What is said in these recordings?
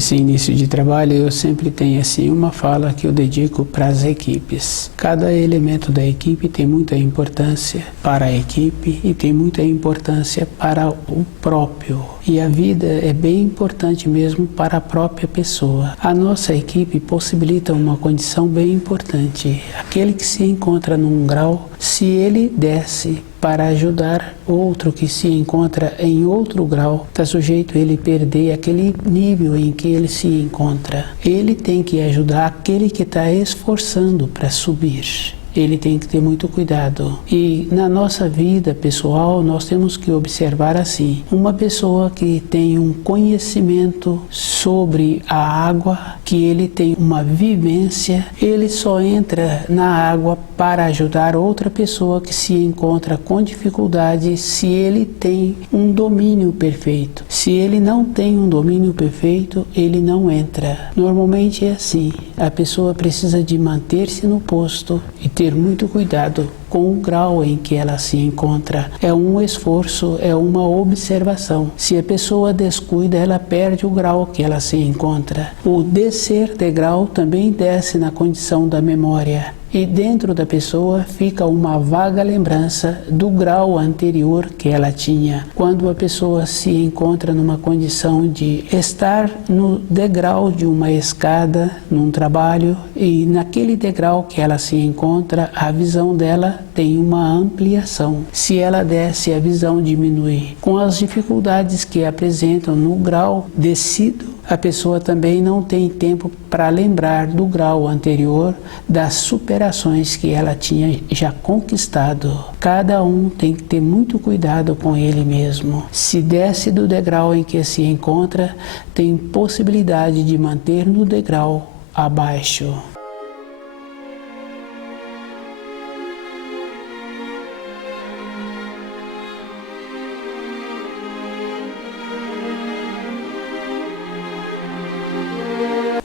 Esse início de trabalho eu sempre tenho assim uma fala que eu dedico para as equipes. Cada elemento da equipe tem muita importância para a equipe e tem muita importância para o próprio. E a vida é bem importante mesmo para a própria pessoa. A nossa equipe possibilita uma condição bem importante. Aquele que se encontra num grau, se ele desce para ajudar outro que se encontra em outro grau, está sujeito a ele perder aquele nível em que ele se encontra. Ele tem que ajudar aquele que está esforçando para subir. Ele tem que ter muito cuidado. E na nossa vida pessoal, nós temos que observar assim: uma pessoa que tem um conhecimento sobre a água, que ele tem uma vivência, ele só entra na água para ajudar outra pessoa que se encontra com dificuldade se ele tem um domínio perfeito. Se ele não tem um domínio perfeito, ele não entra. Normalmente é assim: a pessoa precisa de manter-se no posto e ter muito cuidado com o grau em que ela se encontra. É um esforço, é uma observação. Se a pessoa descuida, ela perde o grau que ela se encontra. O descer de grau também desce na condição da memória. E dentro da pessoa fica uma vaga lembrança do grau anterior que ela tinha. Quando a pessoa se encontra numa condição de estar no degrau de uma escada, num trabalho, e naquele degrau que ela se encontra, a visão dela tem uma ampliação. Se ela desce, a visão diminui. Com as dificuldades que apresentam no grau descido, a pessoa também não tem tempo para lembrar do grau anterior, das superações que ela tinha já conquistado. Cada um tem que ter muito cuidado com ele mesmo. Se desce do degrau em que se encontra, tem possibilidade de manter no degrau abaixo.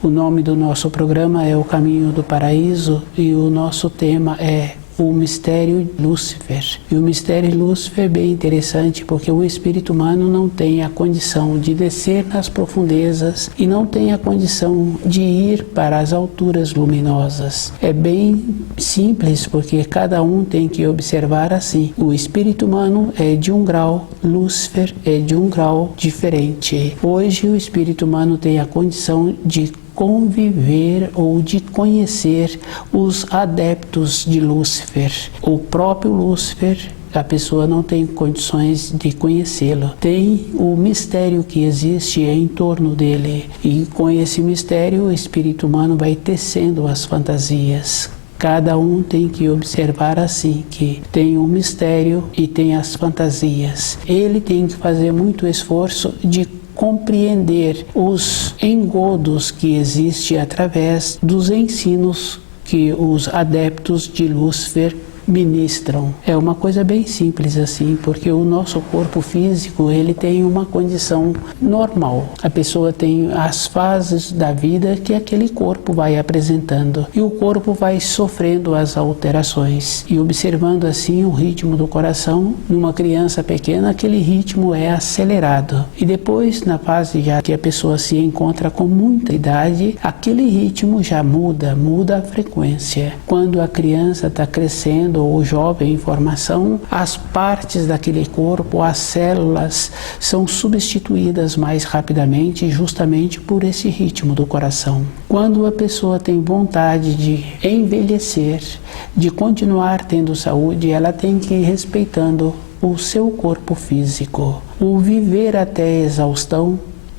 O nome do nosso programa é O Caminho do Paraíso e o nosso tema é o mistério Lúcifer. E o mistério Lúcifer é bem interessante porque o espírito humano não tem a condição de descer nas profundezas e não tem a condição de ir para as alturas luminosas. É bem simples porque cada um tem que observar assim: o espírito humano é de um grau, Lúcifer é de um grau diferente. Hoje o espírito humano tem a condição de conviver ou de conhecer os adeptos de Lúcifer. O próprio Lúcifer, a pessoa não tem condições de conhecê-lo. Tem o mistério que existe em torno dele. E com esse mistério, o espírito humano vai tecendo as fantasias. Cada um tem que observar assim, que tem um mistério e tem as fantasias. Ele tem que fazer muito esforço de compreender os engodos que existem através dos ensinos que os adeptos de Lúcifer ministram. É uma coisa bem simples assim, porque o nosso corpo físico, ele tem uma condição normal. A pessoa tem as fases da vida que aquele corpo vai apresentando e o corpo vai sofrendo as alterações. E observando assim o ritmo do coração, numa criança pequena, aquele ritmo é acelerado. E depois, na fase já que a pessoa se encontra com muita idade, aquele ritmo já muda a frequência. Quando a criança está crescendo, ou o jovem em formação, as partes daquele corpo, as células, são substituídas mais rapidamente justamente por esse ritmo do coração. Quando a pessoa tem vontade de envelhecer, de continuar tendo saúde, ela tem que ir respeitando o seu corpo físico. O viver até exaustão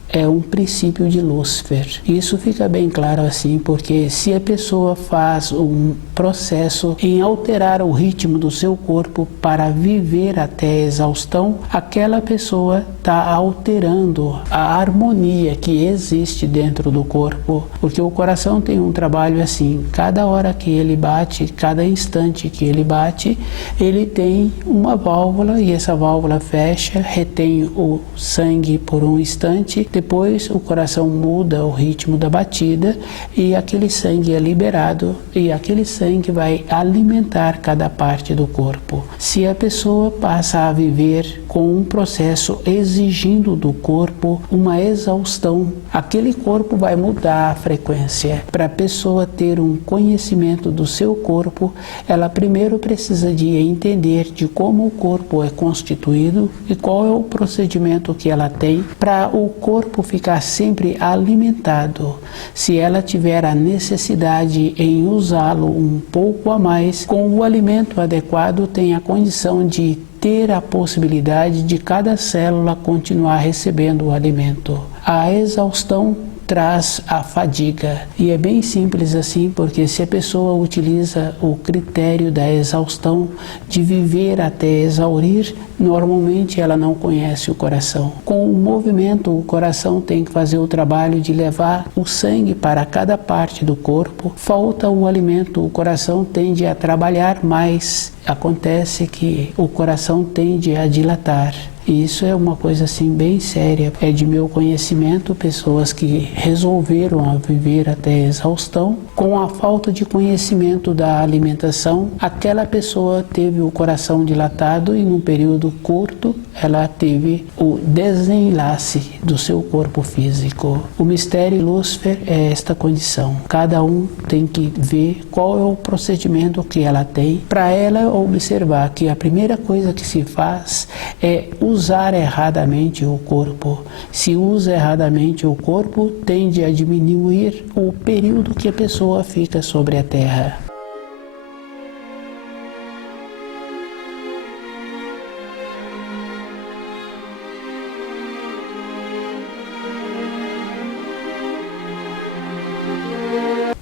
é um princípio de Lúcifer. Isso fica bem claro assim, porque se a pessoa faz um processo em alterar o ritmo do seu corpo para viver até exaustão, aquela pessoa está alterando a harmonia que existe dentro do corpo, porque o coração tem um trabalho assim: cada hora que ele bate, cada instante que ele bate, ele tem uma válvula e essa válvula fecha, retém o sangue por um instante. Depois o coração muda o ritmo da batida e aquele sangue é liberado, e aquele sangue sangue vai alimentar cada parte do corpo. Se a pessoa passa a viver com um processo exigindo do corpo uma exaustão, aquele corpo vai mudar a frequência. Para a pessoa ter um conhecimento do seu corpo, ela primeiro precisa de entender de como o corpo é constituído e qual é o procedimento que ela tem para o corpo ficar sempre alimentado. Se ela tiver a necessidade em usá-lo um pouco a mais, com o alimento adequado tem a condição de ter a possibilidade de cada célula continuar recebendo o alimento. A exaustão traz a fadiga. E é bem simples assim, porque se a pessoa utiliza o critério da exaustão, de viver até exaurir, normalmente ela não conhece o coração. Com o movimento, o coração tem que fazer o trabalho de levar o sangue para cada parte do corpo. Falta o alimento, o coração tende a trabalhar mais. Acontece que o coração tende a dilatar. E isso é uma coisa assim bem séria. É de meu conhecimento pessoas que resolveram viver até exaustão. Com a falta de conhecimento da alimentação, aquela pessoa teve o coração dilatado e num período curto ela teve o desenlace do seu corpo físico. O mistério Lúcifer é esta condição. Cada um tem que ver qual é o procedimento que ela tem para ela observar que a primeira coisa que se faz é usar erradamente o corpo. Se usa erradamente o corpo, tende a diminuir o período que a pessoa fica sobre a Terra.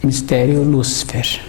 Mistério Lúcifer.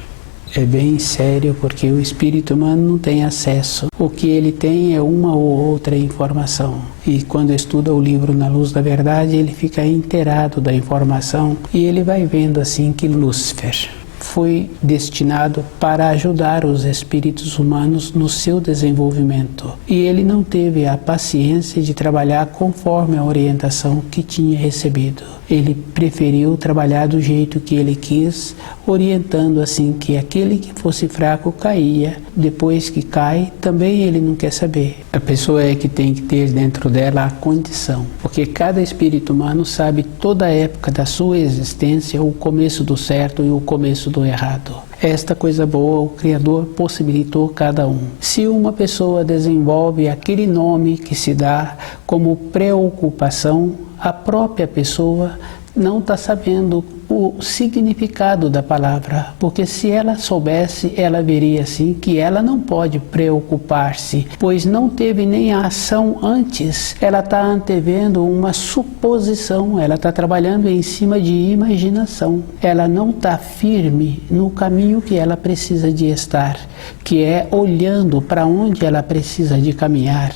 É bem sério porque o espírito humano não tem acesso. O que ele tem é uma ou outra informação. E quando estuda o livro Na Luz da Verdade, ele fica inteirado da informação e ele vai vendo assim que Lúcifer foi destinado para ajudar os espíritos humanos no seu desenvolvimento. E ele não teve a paciência de trabalhar conforme a orientação que tinha recebido. Ele preferiu trabalhar do jeito que ele quis, orientando assim que aquele que fosse fraco caía. Depois que cai, também ele não quer saber. A pessoa é que tem que ter dentro dela a condição, porque cada espírito humano sabe toda a época da sua existência, o começo do certo e o começo do errado. Esta coisa boa o Criador possibilitou cada um. Se uma pessoa desenvolve aquele nome que se dá como preocupação, a própria pessoa não está sabendo o significado da palavra, porque se ela soubesse, ela veria assim que ela não pode preocupar-se, pois não teve nem a ação antes. Ela está antevendo uma suposição, ela está trabalhando em cima de imaginação. Ela não está firme no caminho que ela precisa de estar, que é olhando para onde ela precisa de caminhar.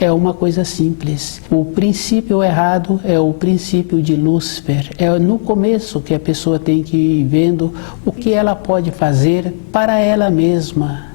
É uma coisa simples. O princípio errado é o princípio de Lúcifer. É no começo que a pessoa tem que ir vendo o que ela pode fazer para ela mesma.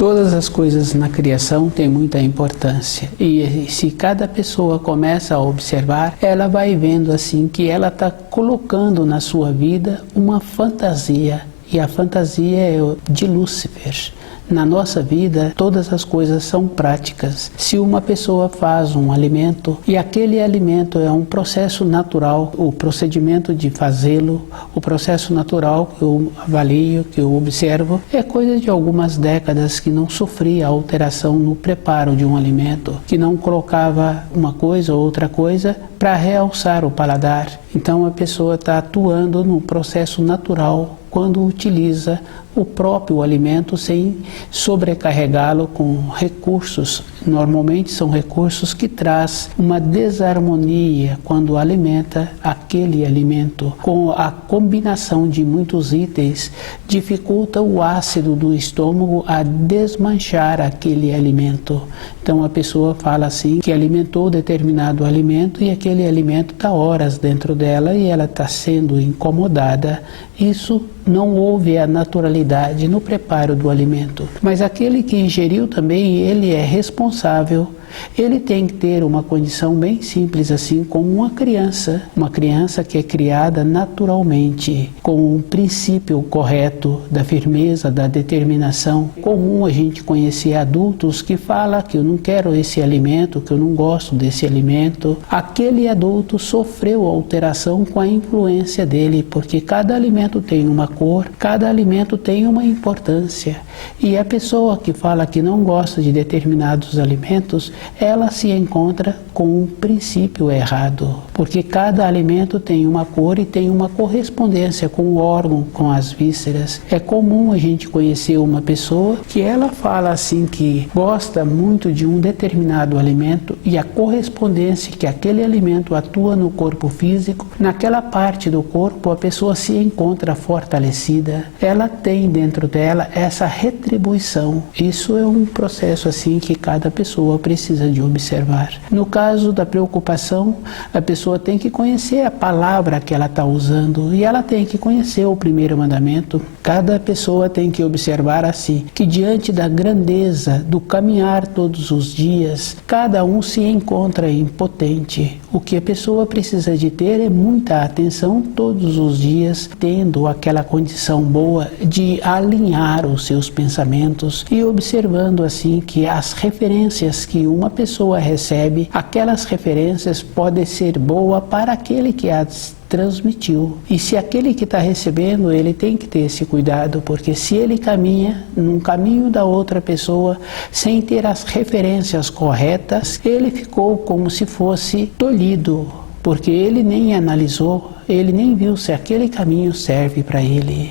Todas as coisas na criação têm muita importância e se cada pessoa começa a observar, ela vai vendo assim que ela está colocando na sua vida uma fantasia e a fantasia é de Lúcifer. Na nossa vida, todas as coisas são práticas. Se uma pessoa faz um alimento e aquele alimento é um processo natural, o procedimento de fazê-lo, o processo natural que eu avalio, que eu observo, é coisa de algumas décadas que não sofria alteração no preparo de um alimento, que não colocava uma coisa ou outra coisa para realçar o paladar. Então a pessoa está atuando no processo natural quando utiliza o próprio alimento sem sobrecarregá-lo com recursos. Normalmente são recursos que traz uma desarmonia quando alimenta aquele alimento. Com a combinação de muitos itens, dificulta o ácido do estômago a desmanchar aquele alimento. Então a pessoa fala assim que alimentou determinado alimento e aquele alimento está horas dentro dela e ela está sendo incomodada. Isso não houve a naturalidade no preparo do alimento. Mas aquele que ingeriu também, ele é responsável. Ele tem que ter uma condição bem simples, assim como uma criança que é criada naturalmente, com um princípio correto da firmeza, da determinação. É comum a gente conhecer adultos que falam que eu não quero esse alimento, que eu não gosto desse alimento. Aquele adulto sofreu alteração com a influência dele, porque cada alimento tem uma cor, cada alimento tem uma importância. E a pessoa que fala que não gosta de determinados alimentos, ela se encontra com um princípio errado, porque cada alimento tem uma cor e tem uma correspondência com o órgão, com as vísceras. É comum a gente conhecer uma pessoa que ela fala assim que gosta muito de um determinado alimento e a correspondência que aquele alimento atua no corpo físico, naquela parte do corpo a pessoa se encontra fortalecida, ela tem dentro dela essa retribuição. Isso é um processo assim que cada pessoa precisa de observar. No caso da preocupação, a pessoa tem que conhecer a palavra que ela está usando e ela tem que conhecer o primeiro mandamento. Cada pessoa tem que observar assim, que diante da grandeza do caminhar todos os dias, cada um se encontra impotente. O que a pessoa precisa de ter é muita atenção todos os dias, tendo aquela condição boa de alinhar os seus pensamentos e observando assim que as referências que uma pessoa recebe, aquelas referências podem ser boas para aquele que as transmitiu. E se aquele que está recebendo, ele tem que ter esse cuidado, porque se ele caminha num caminho da outra pessoa sem ter as referências corretas, ele ficou como se fosse tolhido, porque ele nem analisou, ele nem viu se aquele caminho serve para ele.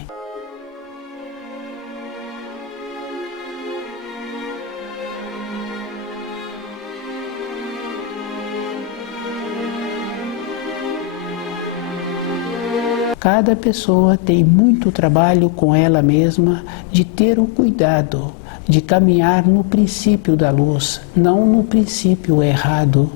Cada pessoa tem muito trabalho com ela mesma de ter o cuidado de caminhar no princípio da luz, não no princípio errado.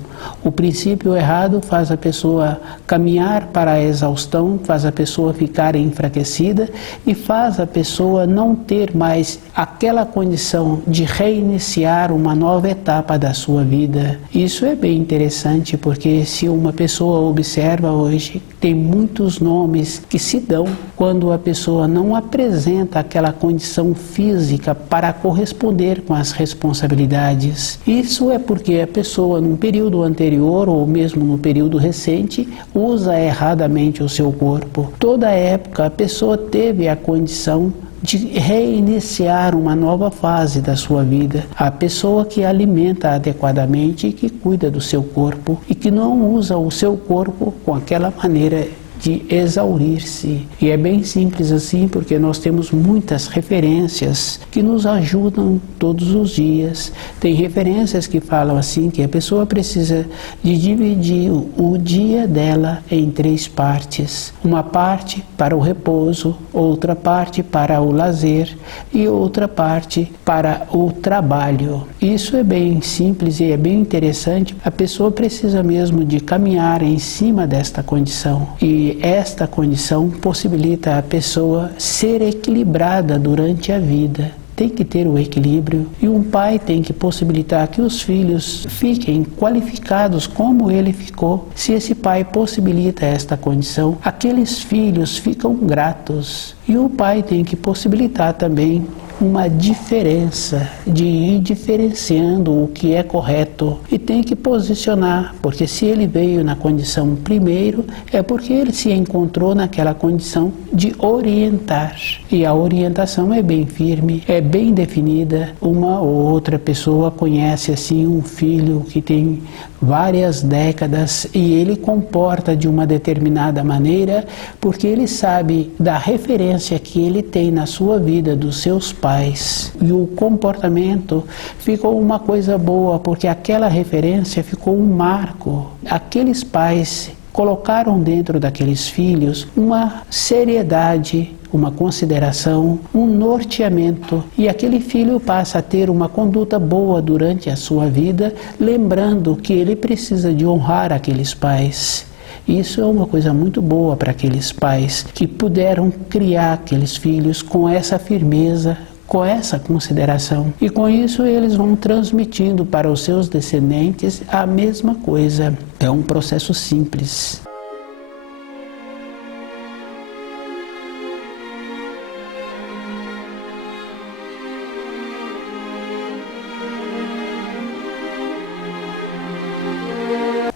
O princípio errado faz a pessoa caminhar para a exaustão, faz a pessoa ficar enfraquecida e faz a pessoa não ter mais aquela condição de reiniciar uma nova etapa da sua vida. Isso é bem interessante, porque se uma pessoa observa hoje, tem muitos nomes que se dão quando a pessoa não apresenta aquela condição física para corresponder com as responsabilidades. Isso é porque a pessoa, num período anterior ou mesmo no período recente, usa erradamente o seu corpo. Toda época a pessoa teve a condição de reiniciar uma nova fase da sua vida. A pessoa que alimenta adequadamente e que cuida do seu corpo e que não usa o seu corpo com aquela maneira de exaurir-se. E é bem simples assim, porque nós temos muitas referências que nos ajudam todos os dias. Tem referências que falam assim, que a pessoa precisa de dividir o dia dela em 3 partes. Uma parte para o repouso, outra parte para o lazer e outra parte para o trabalho. Isso é bem simples e é bem interessante. A pessoa precisa mesmo de caminhar em cima desta condição. E esta condição possibilita a pessoa ser equilibrada durante a vida. Tem que ter o equilíbrio e um pai tem que possibilitar que os filhos fiquem qualificados como ele ficou. Se esse pai possibilita esta condição, aqueles filhos ficam gratos. E o pai tem que possibilitar também uma diferença, de ir diferenciando o que é correto e tem que posicionar, porque se ele veio na condição primeiro, é porque ele se encontrou naquela condição de orientar. E a orientação é bem firme, é bem definida. Uma ou outra pessoa conhece assim um filho que tem várias décadas e ele comporta de uma determinada maneira porque ele sabe da referência que ele tem na sua vida dos seus pais. E o comportamento ficou uma coisa boa porque aquela referência ficou um marco. Aqueles pais colocaram dentro daqueles filhos uma seriedade, uma consideração, um norteamento, e aquele filho passa a ter uma conduta boa durante a sua vida, lembrando que ele precisa de honrar aqueles pais. Isso é uma coisa muito boa para aqueles pais que puderam criar aqueles filhos com essa firmeza, com essa consideração. E com isso eles vão transmitindo para os seus descendentes a mesma coisa. É um processo simples.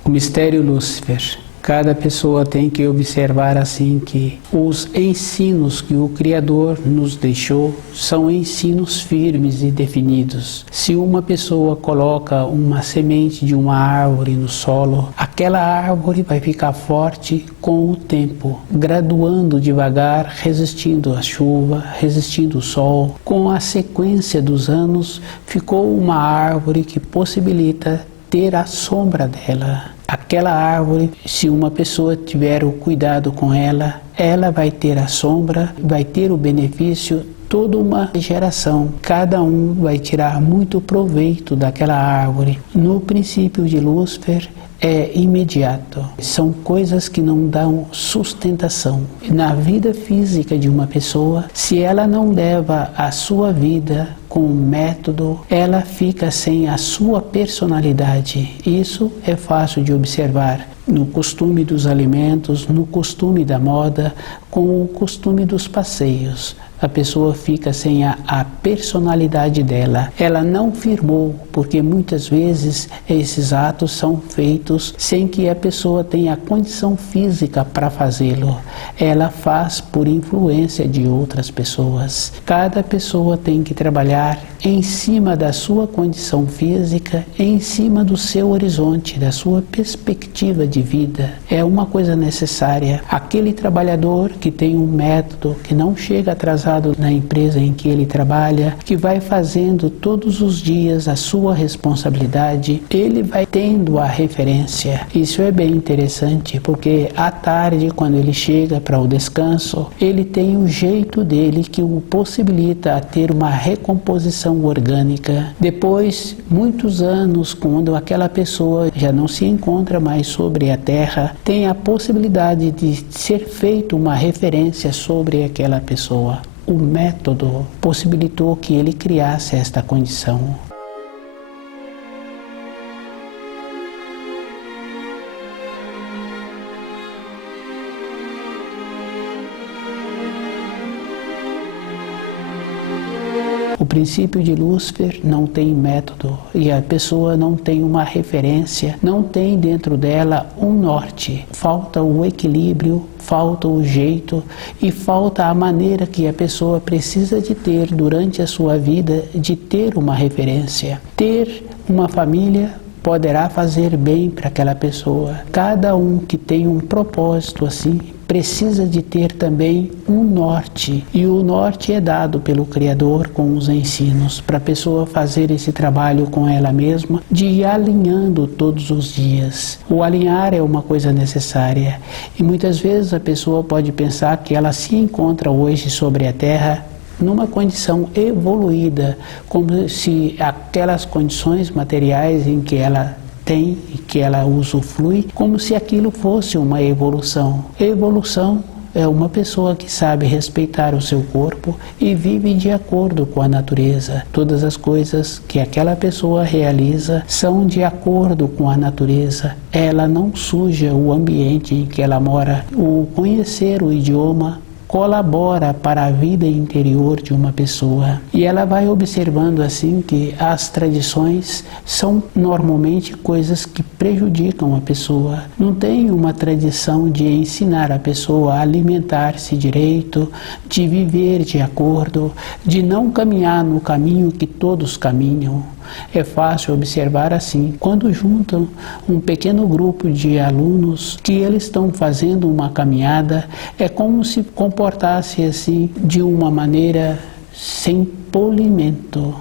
O mistério Lúcifer. Cada pessoa tem que observar assim que os ensinos que o Criador nos deixou são ensinos firmes e definidos. Se uma pessoa coloca uma semente de uma árvore no solo, aquela árvore vai ficar forte com o tempo, graduando devagar, resistindo à chuva, resistindo ao sol. Com a sequência dos anos, ficou uma árvore que possibilita ter a sombra dela. Aquela árvore, se uma pessoa tiver o cuidado com ela, ela vai ter a sombra, vai ter o benefício, toda uma geração. Cada um vai tirar muito proveito daquela árvore. No princípio de Lúcifer, é imediato. São coisas que não dão sustentação. Na vida física de uma pessoa, se ela não leva a sua vida com método, ela fica sem a sua personalidade. Isso é fácil de observar no costume dos alimentos, no costume da moda, com o costume dos passeios. A pessoa fica sem a personalidade dela. Ela não firmou, porque muitas vezes esses atos são feitos sem que a pessoa tenha a condição física para fazê-lo. Ela faz por influência de outras pessoas. Cada pessoa tem que trabalhar em cima da sua condição física, em cima do seu horizonte, da sua perspectiva de vida. É uma coisa necessária. Aquele trabalhador que tem um método, que não chega atrasado na empresa em que ele trabalha, que vai fazendo todos os dias a sua responsabilidade, ele vai tendo a referência. Isso é bem interessante, porque à tarde, quando ele chega para o descanso, ele tem o jeito dele que o possibilita a ter uma recomposição orgânica. Depois, muitos anos, quando aquela pessoa já não se encontra mais sobre a terra, tem a possibilidade de ser feita uma referência sobre aquela pessoa. O método possibilitou que ele criasse esta condição. O princípio de Lúcifer não tem método e a pessoa não tem uma referência, não tem dentro dela um norte. Falta o equilíbrio, falta o jeito e falta a maneira que a pessoa precisa de ter durante a sua vida de ter uma referência. Ter uma família poderá fazer bem para aquela pessoa. Cada um que tem um propósito assim precisa de ter também um norte, e o norte é dado pelo Criador com os ensinos, para a pessoa fazer esse trabalho com ela mesma, de ir alinhando todos os dias. O alinhar é uma coisa necessária, e muitas vezes a pessoa pode pensar que ela se encontra hoje sobre a Terra numa condição evoluída, como se aquelas condições materiais em que ela tem e que ela usufrui, como se aquilo fosse uma evolução. Evolução é uma pessoa que sabe respeitar o seu corpo e vive de acordo com a natureza. Todas as coisas que aquela pessoa realiza são de acordo com a natureza. Ela não suja o ambiente em que ela mora. O conhecer o idioma colabora para a vida interior de uma pessoa. E ela vai observando assim que as tradições são normalmente coisas que prejudicam a pessoa. Não tem uma tradição de ensinar a pessoa a alimentar-se direito, de viver de acordo, de não caminhar no caminho que todos caminham. É fácil observar assim, quando juntam um pequeno grupo de alunos que eles estão fazendo uma caminhada, é como se comportasse assim de uma maneira sem polimento.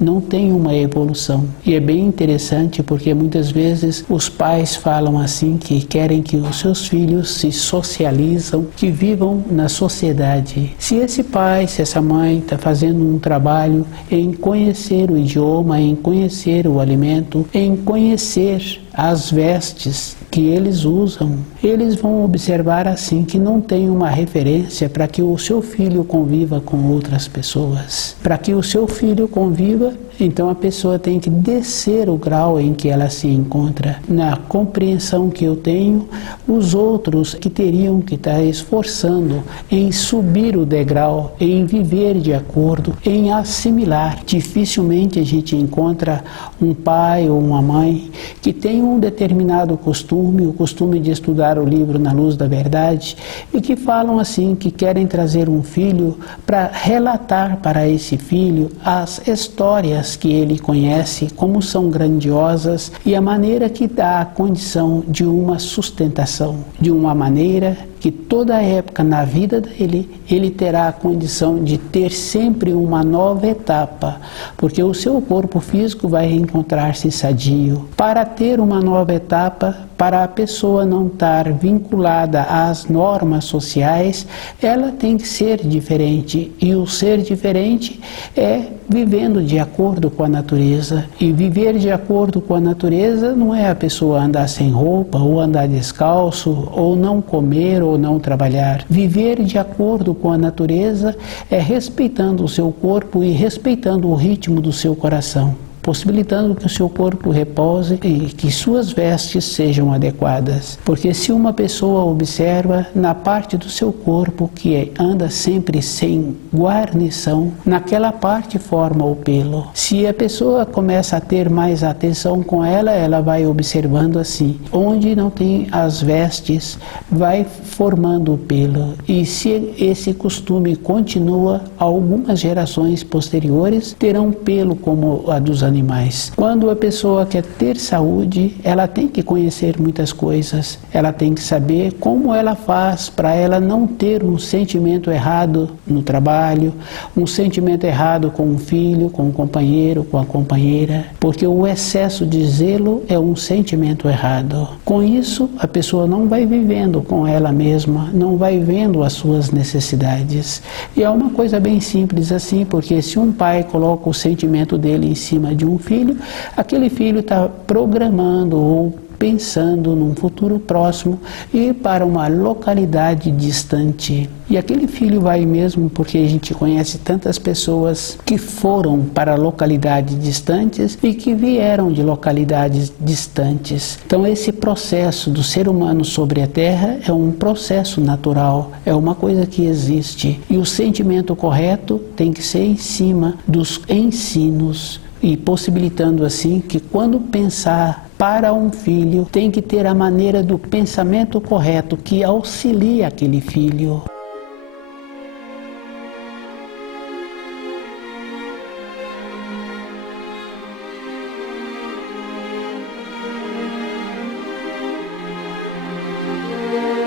Não tem uma evolução. E é bem interessante porque muitas vezes os pais falam assim que querem que os seus filhos se socializam, que vivam na sociedade. Se esse pai, se essa mãe está fazendo um trabalho em conhecer o idioma, em conhecer o alimento, em conhecer as vestes que eles usam, eles vão observar assim que não tem uma referência para que o seu filho conviva com outras pessoas. Para que o seu filho conviva, então a pessoa tem que descer o grau em que ela se encontra. Na compreensão que eu tenho, os outros que teriam que estar esforçando em subir o degrau, em viver de acordo, em assimilar. Dificilmente a gente encontra um pai ou uma mãe que tem um determinado costume, o costume de estudar o livro Na Luz da Verdade, e que falam assim, que querem trazer um filho para relatar para esse filho as histórias que ele conhece, como são grandiosas e a maneira que dá a condição de uma sustentação, de uma maneira que toda época na vida dele, ele terá a condição de ter sempre uma nova etapa, porque o seu corpo físico vai encontrar-se sadio. Para ter uma nova etapa, para a pessoa não estar vinculada às normas sociais, ela tem que ser diferente. E o ser diferente é vivendo de acordo com a natureza. E viver de acordo com a natureza não é a pessoa andar sem roupa, ou andar descalço, ou não comer, ou não trabalhar. Viver de acordo com a natureza é respeitando o seu corpo e respeitando o ritmo do seu coração, possibilitando que o seu corpo repouse e que suas vestes sejam adequadas. Porque se uma pessoa observa na parte do seu corpo que anda sempre sem guarnição, naquela parte forma o pelo. Se a pessoa começa a ter mais atenção com ela, ela vai observando assim, onde não tem as vestes, vai formando o pelo. E se esse costume continua, algumas gerações posteriores terão pelo como a dos animais. Quando a pessoa quer ter saúde, ela tem que conhecer muitas coisas, ela tem que saber como ela faz para ela não ter um sentimento errado no trabalho, um sentimento errado com um filho, com um companheiro, com a companheira, porque o excesso de zelo é um sentimento errado. Com isso, a pessoa não vai vivendo com ela mesma, não vai vendo as suas necessidades. E é uma coisa bem simples assim, porque se um pai coloca o sentimento dele em cima de um filho, aquele filho está programando ou pensando num futuro próximo e para uma localidade distante. E aquele filho vai mesmo, porque a gente conhece tantas pessoas que foram para localidades distantes e que vieram de localidades distantes. Então esse processo do ser humano sobre a Terra é um processo natural, é uma coisa que existe. E o sentimento correto tem que ser em cima dos ensinos, e possibilitando assim que quando pensar para um filho, tem que ter a maneira do pensamento correto que auxilia aquele filho.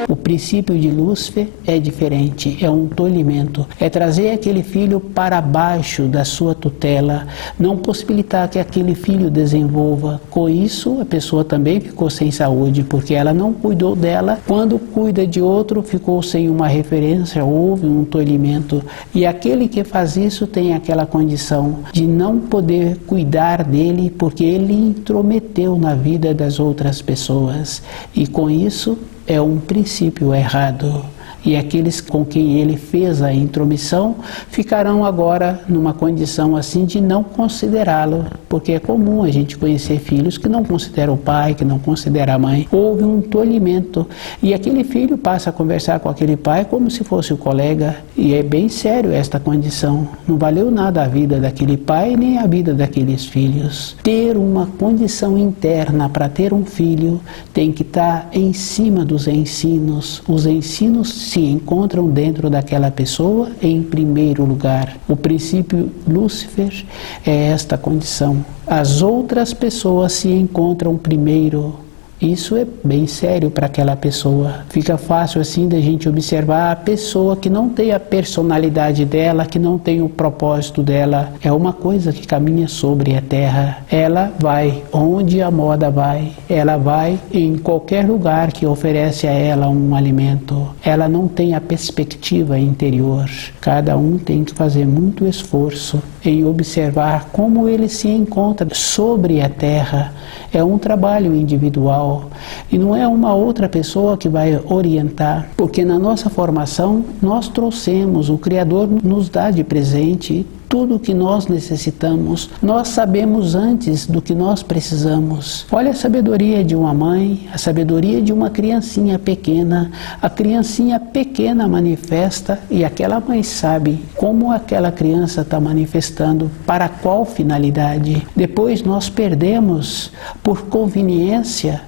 O princípio de Lúcifer é diferente, é um tolhimento, é trazer aquele filho para baixo da sua tutela, não possibilitar que aquele filho desenvolva. Com isso, a pessoa também ficou sem saúde, porque ela não cuidou dela. Quando cuida de outro, ficou sem uma referência, houve um tolhimento. E aquele que faz isso tem aquela condição de não poder cuidar dele, porque ele intrometeu na vida das outras pessoas. E com isso, é um princípio errado. E aqueles com quem ele fez a intromissão ficarão agora numa condição assim de não considerá-lo, porque é comum a gente conhecer filhos que não consideram o pai, que não consideram a mãe. Houve um tolhimento e aquele filho passa a conversar com aquele pai como se fosse o colega, e é bem sério esta condição. Não valeu nada a vida daquele pai nem a vida daqueles filhos. Ter uma condição interna para ter um filho tem que estar em cima dos ensinos. Os ensinos se encontram dentro daquela pessoa em primeiro lugar. O princípio Lúcifer é esta condição. As outras pessoas se encontram primeiro. Isso é bem sério para aquela pessoa. Fica fácil assim da gente observar a pessoa que não tem a personalidade dela, que não tem o propósito dela. É uma coisa que caminha sobre a terra. Ela vai onde a moda vai. Ela vai em qualquer lugar que oferece a ela um alimento. Ela não tem a perspectiva interior. Cada um tem que fazer muito esforço em observar como ele se encontra sobre a terra. É um trabalho individual. pessoal e não é uma outra pessoa que vai orientar, porque na nossa formação nós trouxemos, o Criador nos dá de presente tudo o que nós necessitamos. Nós sabemos antes do que nós precisamos. Olha a sabedoria de uma mãe, a sabedoria de uma criancinha pequena. A criancinha pequena manifesta e aquela mãe sabe como aquela criança está manifestando, para qual finalidade. Depois nós perdemos por conveniência.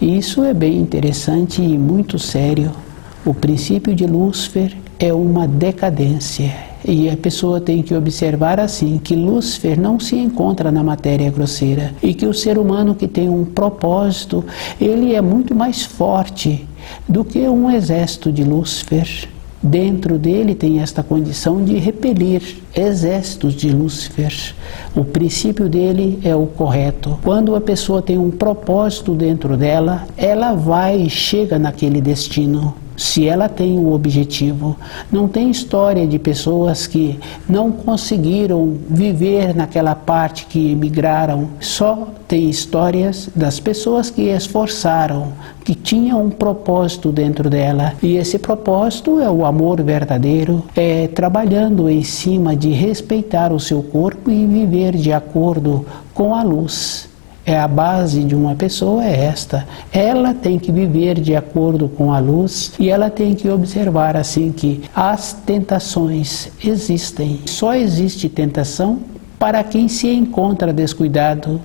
E isso é bem interessante e muito sério. O princípio de Lúcifer é uma decadência. E a pessoa tem que observar assim, que Lúcifer não se encontra na matéria grosseira e que o ser humano que tem um propósito, ele é muito mais forte do que um exército de Lúcifer. Dentro dele tem esta condição de repelir exércitos de Lúcifer. O princípio dele é o correto. Quando a pessoa tem um propósito dentro dela, ela vai e chega naquele destino. Se ela tem um objetivo, não tem história de pessoas que não conseguiram viver naquela parte que emigraram. Só tem histórias das pessoas que esforçaram, que tinham um propósito dentro dela. E esse propósito é o amor verdadeiro, é trabalhando em cima de respeitar o seu corpo e viver de acordo com a luz. É a base de uma pessoa, é esta. Ela tem que viver de acordo com a luz e ela tem que observar assim que as tentações existem. Só existe tentação para quem se encontra descuidado.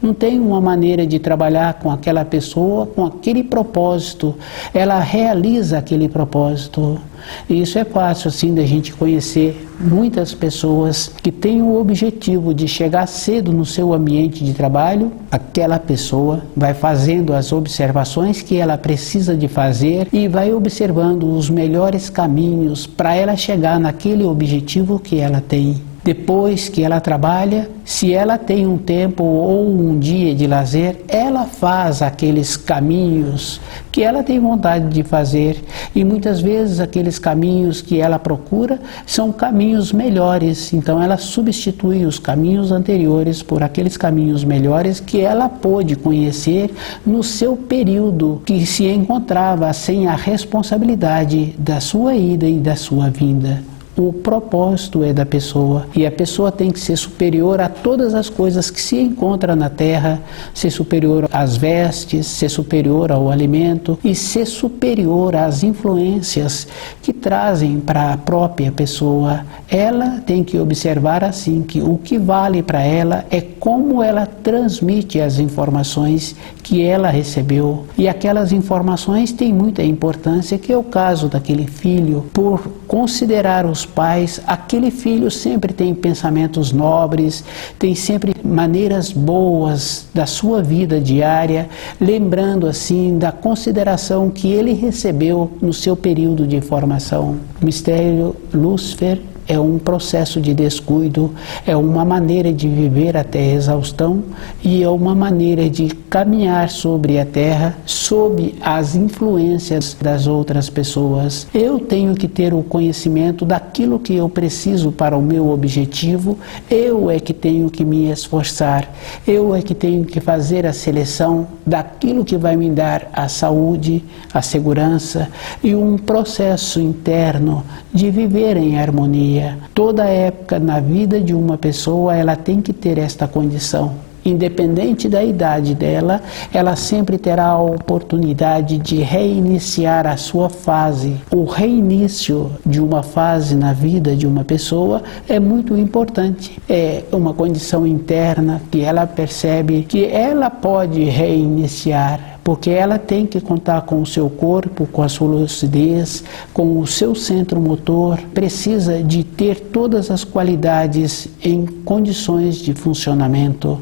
Não tem uma maneira de trabalhar com aquela pessoa, com aquele propósito. Ela realiza aquele propósito. E isso é fácil assim da gente conhecer muitas pessoas que têm o objetivo de chegar cedo no seu ambiente de trabalho. Aquela pessoa vai fazendo as observações que ela precisa de fazer e vai observando os melhores caminhos para ela chegar naquele objetivo que ela tem. Depois que ela trabalha, se ela tem um tempo ou um dia de lazer, ela faz aqueles caminhos que ela tem vontade de fazer. E muitas vezes aqueles caminhos que ela procura são caminhos melhores. Então ela substitui os caminhos anteriores por aqueles caminhos melhores que ela pôde conhecer no seu período que se encontrava sem a responsabilidade da sua ida e da sua vinda. O propósito é da pessoa e a pessoa tem que ser superior a todas as coisas que se encontram na terra, ser superior às vestes, ser superior ao alimento e ser superior às influências que trazem para a própria pessoa. Ela tem que observar assim que o que vale para ela é como ela transmite as informações que ela recebeu. E aquelas informações têm muita importância, que é o caso daquele filho, por considerar os pais, aquele filho sempre tem pensamentos nobres, tem sempre maneiras boas da sua vida diária, lembrando assim da consideração que ele recebeu no seu período de formação. O mistério Lúcifer é um processo de descuido, é uma maneira de viver até a exaustão e é uma maneira de caminhar sobre a terra, sob as influências das outras pessoas. Eu tenho que ter o conhecimento daquilo que eu preciso para o meu objetivo, eu é que tenho que me esforçar, eu é que tenho que fazer a seleção daquilo que vai me dar a saúde, a segurança e um processo interno de viver em harmonia. Toda época na vida de uma pessoa, ela tem que ter esta condição. Independente da idade dela, ela sempre terá a oportunidade de reiniciar a sua fase. O reinício de uma fase na vida de uma pessoa é muito importante. É uma condição interna que ela percebe que ela pode reiniciar, porque ela tem que contar com o seu corpo, com a sua lucidez, com o seu centro motor, precisa de ter todas as qualidades em condições de funcionamento.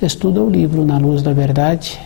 Estuda o livro Na Luz da Verdade.